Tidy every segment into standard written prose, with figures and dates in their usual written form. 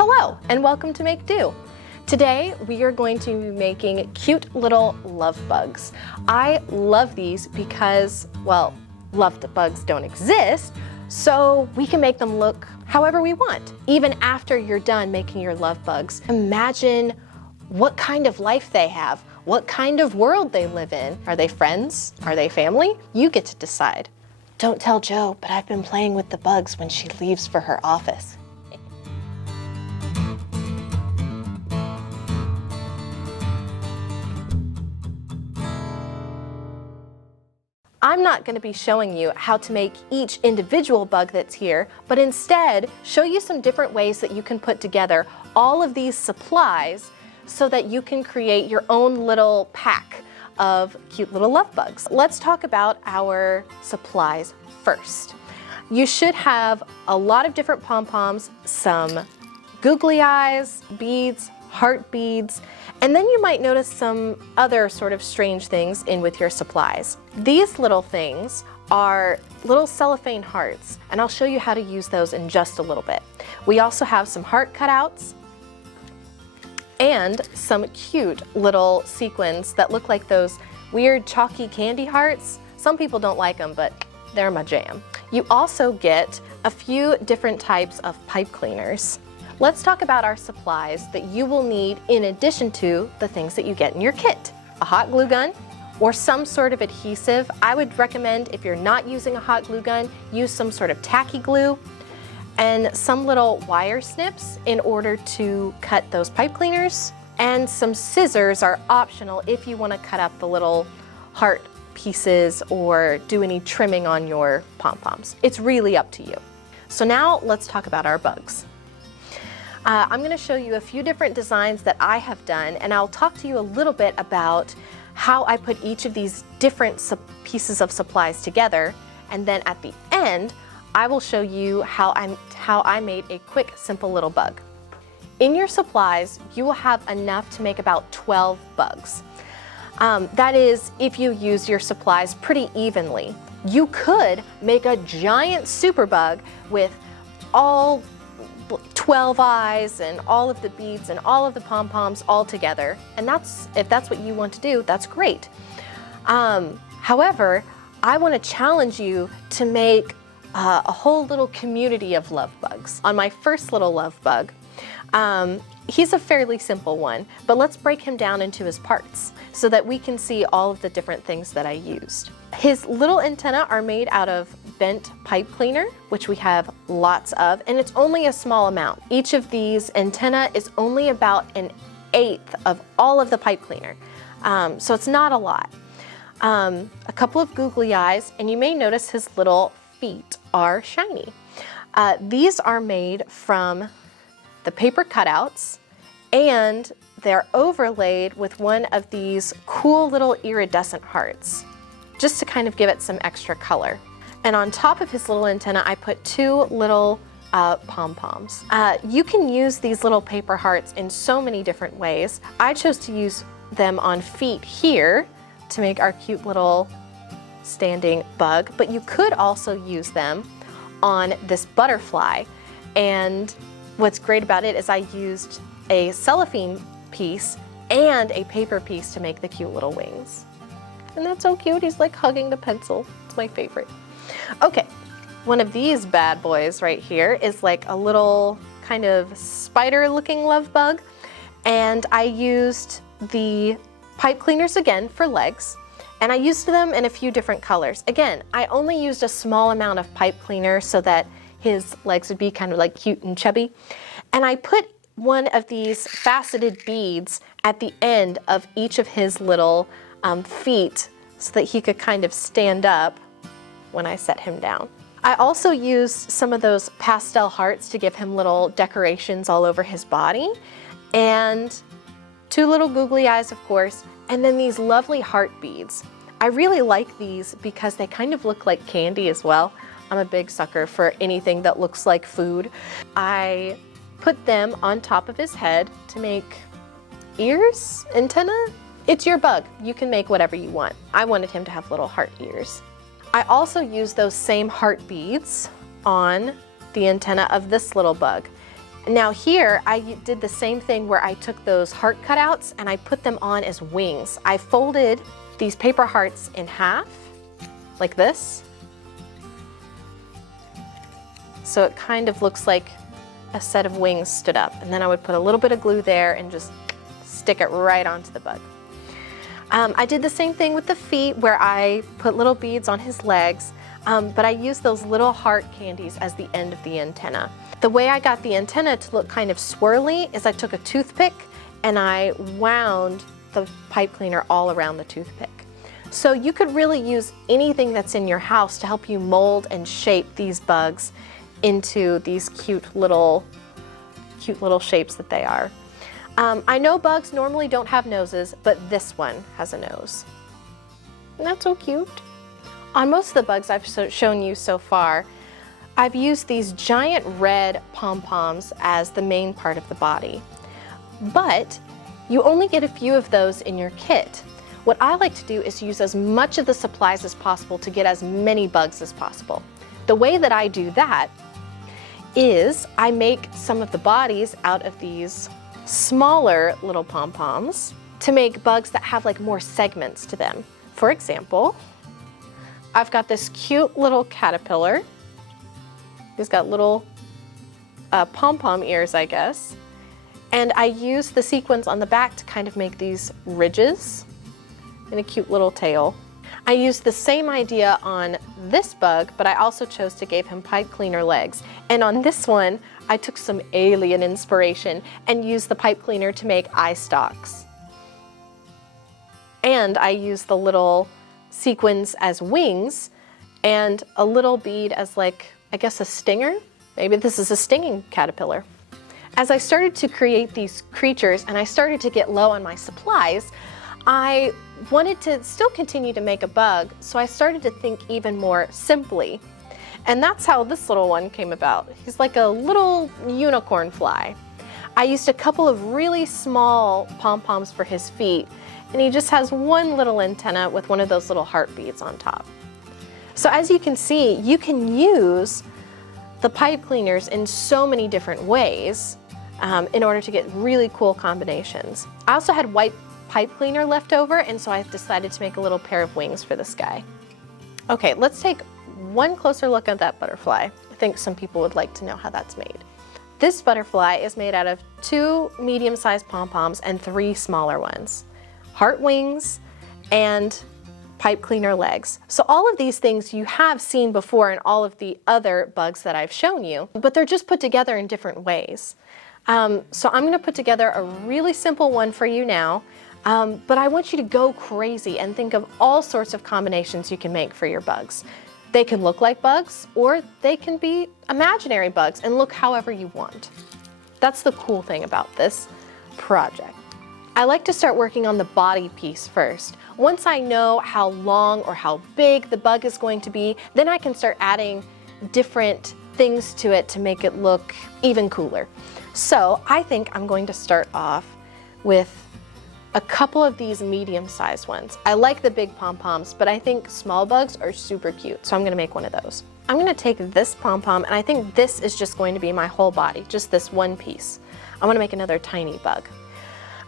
Hello, and welcome to Make.Do. Today, we are going to be making cute little love bugs. I love these because, well, love bugs don't exist, so we can make them look however we want. Even after you're done making your love bugs, imagine what kind of life they have, what kind of world they live in. Are they friends? Are they family? You get to decide. Don't tell Jo, but I've been playing with the bugs when she leaves for her office. I'm not going to be showing you how to make each individual bug that's here, but instead show you some different ways that you can put together all of these supplies so that you can create your own little pack of cute little love bugs. Let's talk about our supplies first. You should have a lot of different pom-poms, some googly eyes, beads, heart beads, and then you might notice some other sort of strange things in with your supplies. These little things are little cellophane hearts, and I'll show you how to use those in just a little bit. We also have some heart cutouts and some cute little sequins that look like those weird chalky candy hearts. Some people don't like them, but they're my jam. You also get a few different types of pipe cleaners. Let's talk about our supplies that you will need in addition to the things that you get in your kit. A hot glue gun or some sort of adhesive. I would recommend, if you're not using a hot glue gun, use some sort of tacky glue and some little wire snips in order to cut those pipe cleaners. And some scissors are optional if you want to cut up the little heart pieces or do any trimming on your pom-poms. It's really up to you. So now let's talk about our bugs. I'm going to show you a few different designs that I have done, and I'll talk to you a little bit about how I put each of these different pieces of supplies together, and then at the end I will show you how I made a quick, simple little bug. In your supplies, you will have enough to make about 12 bugs. That is, if you use your supplies pretty evenly. You could make a giant super bug with all 12 eyes and all of the beads and all of the pom-poms all together, and if that's what you want to do, that's great. However, I want to challenge you to make a whole little community of love bugs. On my first little love bug, he's a fairly simple one, but let's break him down into his parts so that we can see all of the different things that I used. His little antennae are made out of bent pipe cleaner, which we have lots of, and it's only a small amount. Each of these antennae is only about 1/8 of all of the pipe cleaner, so it's not a lot. A couple of googly eyes, and you may notice his little feet are shiny. These are made from the paper cutouts, and they're overlaid with one of these cool little iridescent hearts, just to kind of give it some extra color. And on top of his little antenna, I put 2 little pom-poms. You can use these little paper hearts in so many different ways. I chose to use them on feet here to make our cute little standing bug, but you could also use them on this butterfly. And what's great about it is I used a cellophane piece and a paper piece to make the cute little wings. And that's so cute, he's like hugging the pencil. It's my favorite. Okay, one of these bad boys right here is like a little kind of spider-looking love bug, and I used the pipe cleaners again for legs, and I used them in a few different colors. Again, I only used a small amount of pipe cleaner so that his legs would be kind of like cute and chubby, and I put one of these faceted beads at the end of each of his little feet so that he could kind of stand up when I set him down. I also used some of those pastel hearts to give him little decorations all over his body, and 2 little googly eyes, of course, and then these lovely heart beads. I really like these because they kind of look like candy as well. I'm a big sucker for anything that looks like food. I put them on top of his head to make ears, antenna. It's your bug. You can make whatever you want. I wanted him to have little heart ears. I also used those same heart beads on the antenna of this little bug. Now here, I did the same thing where I took those heart cutouts and I put them on as wings. I folded these paper hearts in half, like this. So it kind of looks like a set of wings stood up. And then I would put a little bit of glue there and just stick it right onto the bug. I did the same thing with the feet where I put little beads on his legs, but I used those little heart candies as the end of the antenna. The way I got the antenna to look kind of swirly is I took a toothpick and I wound the pipe cleaner all around the toothpick. So you could really use anything that's in your house to help you mold and shape these bugs into these cute little shapes that they are. I know bugs normally don't have noses, but this one has a nose. Isn't that so cute? On most of the bugs I've shown you so far, I've used these giant red pom-poms as the main part of the body. But you only get a few of those in your kit. What I like to do is use as much of the supplies as possible to get as many bugs as possible. The way that I do that is I make some of the bodies out of these smaller little pom-poms to make bugs that have like more segments to them. For example, I've got this cute little caterpillar. He's got little pom-pom ears, I guess. And I use the sequins on the back to kind of make these ridges and a cute little tail. I used the same idea on this bug, but I also chose to give him pipe cleaner legs. And on this one, I took some alien inspiration and used the pipe cleaner to make eye stalks. And I used the little sequins as wings and a little bead as like, I guess a stinger? Maybe this is a stinging caterpillar. As I started to create these creatures and I started to get low on my supplies, I wanted to still continue to make a bug, so I started to think even more simply. And that's how this little one came about. He's like a little unicorn fly. I used a couple of really small pom-poms for his feet, and he just has one little antenna with one of those little heart beads on top. So as you can see, you can use the pipe cleaners in so many different ways in order to get really cool combinations. I also had white pipe cleaner left over, and so I decided to make a little pair of wings for this guy. Okay, let's take one closer look at that butterfly. I think some people would like to know how that's made. This butterfly is made out of 2 medium-sized pom-poms and 3 smaller ones. Heart wings and pipe cleaner legs. So all of these things you have seen before in all of the other bugs that I've shown you, but they're just put together in different ways. So I'm gonna put together a really simple one for you now. But I want you to go crazy and think of all sorts of combinations you can make for your bugs. They can look like bugs, or they can be imaginary bugs and look however you want. That's the cool thing about this project. I like to start working on the body piece first. Once I know how long or how big the bug is going to be, then I can start adding different things to it to make it look even cooler. So I think I'm going to start off with a couple of these medium-sized ones. I like the big pom-poms, but I think small bugs are super cute, so I'm gonna make one of those. I'm gonna take this pom-pom, and I think this is just going to be my whole body, just this one piece. I wanna make another tiny bug.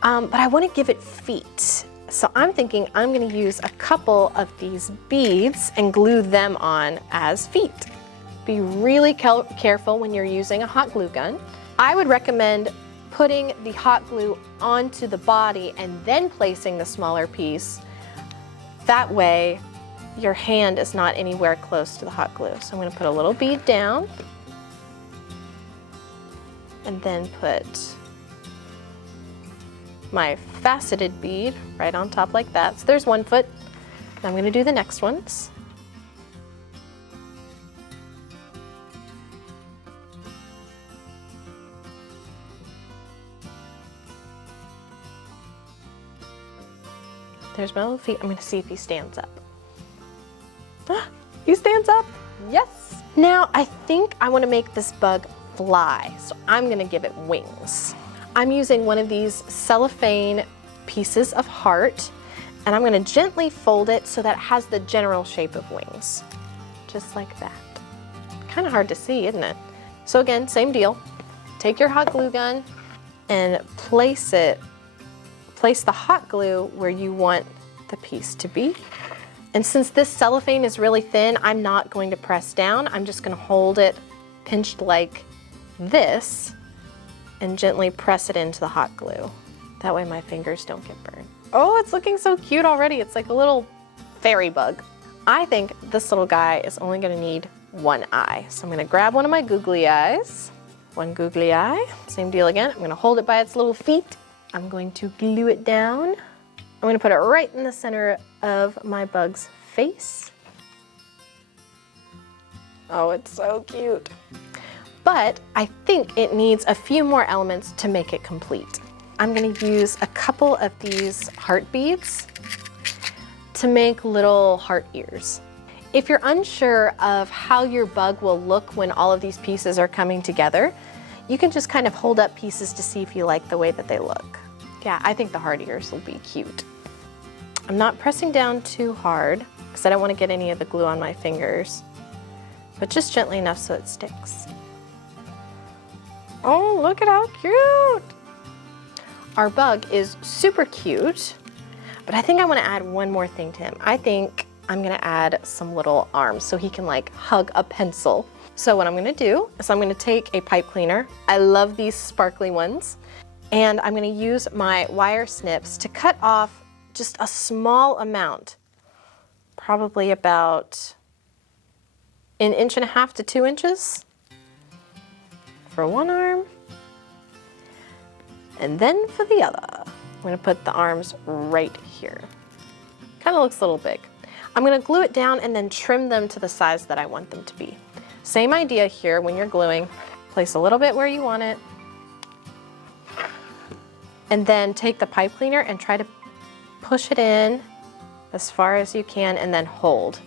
But I wanna give it feet. So I'm thinking I'm gonna use a couple of these beads and glue them on as feet. Be really careful when you're using a hot glue gun. I would recommend putting the hot glue onto the body and then placing the smaller piece. That way, your hand is not anywhere close to the hot glue. So I'm gonna put a little bead down and then put my faceted bead right on top like that. So there's one foot. Now I'm gonna do the next ones. There's my little feet. I'm gonna see if he stands up. Ah, he stands up, yes. Now I think I wanna make this bug fly, so I'm gonna give it wings. I'm using one of these cellophane pieces of heart, and I'm gonna gently fold it so that it has the general shape of wings, just like that. Kind of hard to see, isn't it? So again, same deal. take your hot glue gun and place the hot glue where you want the piece to be. And since this cellophane is really thin, I'm not going to press down. I'm just gonna hold it pinched like this and gently press it into the hot glue. That way my fingers don't get burned. Oh, it's looking so cute already. It's like a little fairy bug. I think this little guy is only gonna need one eye. So I'm gonna grab one of my googly eyes. One googly eye, same deal again. I'm gonna hold it by its little feet. I'm going to glue it down. I'm gonna put it right in the center of my bug's face. Oh, it's so cute. But I think it needs a few more elements to make it complete. I'm gonna use a couple of these heart beads to make little heart ears. If you're unsure of how your bug will look when all of these pieces are coming together, you can just kind of hold up pieces to see if you like the way that they look. Yeah, I think the heart ears will be cute. I'm not pressing down too hard because I don't want to get any of the glue on my fingers, but just gently enough so it sticks. Oh, look at how cute! Our bug is super cute, but I think I want to add one more thing to him. I think I'm gonna add some little arms so he can like hug a pencil. So what I'm gonna do is I'm gonna take a pipe cleaner. I love these sparkly ones. And I'm gonna use my wire snips to cut off just a small amount, probably about 1.5 to 2 inches for one arm. And then for the other, I'm gonna put the arms right here. Kind of looks a little big. I'm gonna glue it down and then trim them to the size that I want them to be. Same idea here when you're gluing. Place a little bit where you want it. And then take the pipe cleaner and try to push it in as far as you can and then hold.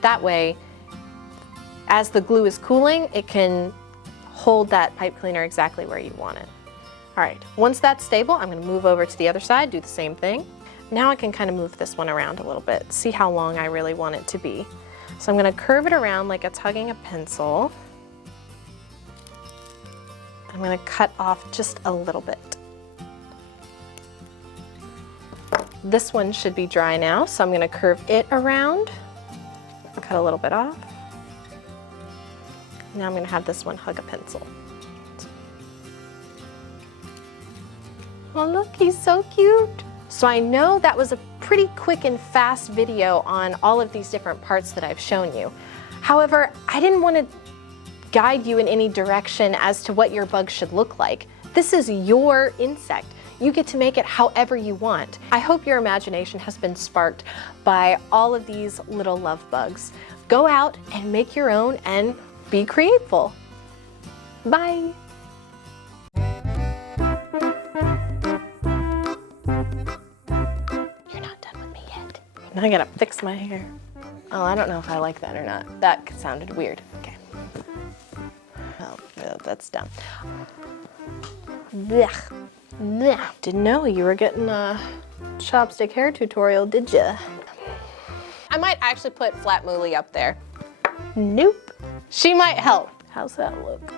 That way, as the glue is cooling, it can hold that pipe cleaner exactly where you want it. All right, once that's stable, I'm gonna move over to the other side, do the same thing. Now I can kind of move this one around a little bit, see how long I really want it to be. So I'm gonna curve it around like it's hugging a pencil. I'm gonna cut off just a little bit. This one should be dry now, so I'm gonna curve it around, cut a little bit off. Now I'm gonna have this one hug a pencil. Oh look, he's so cute. So I know that was a pretty quick and fast video on all of these different parts that I've shown you. However, I didn't want to guide you in any direction as to what your bug should look like. This is your insect. You get to make it however you want. I hope your imagination has been sparked by all of these little love bugs. Go out and make your own and be creative. Bye. Now I gotta fix my hair. Oh, I don't know if I like that or not. That sounded weird. Okay. Oh, no, that's dumb. Blech. Blech. Didn't know you were getting a chopstick hair tutorial, did ya? I might actually put Flat Mooly up there. Nope. She might help. How's that look?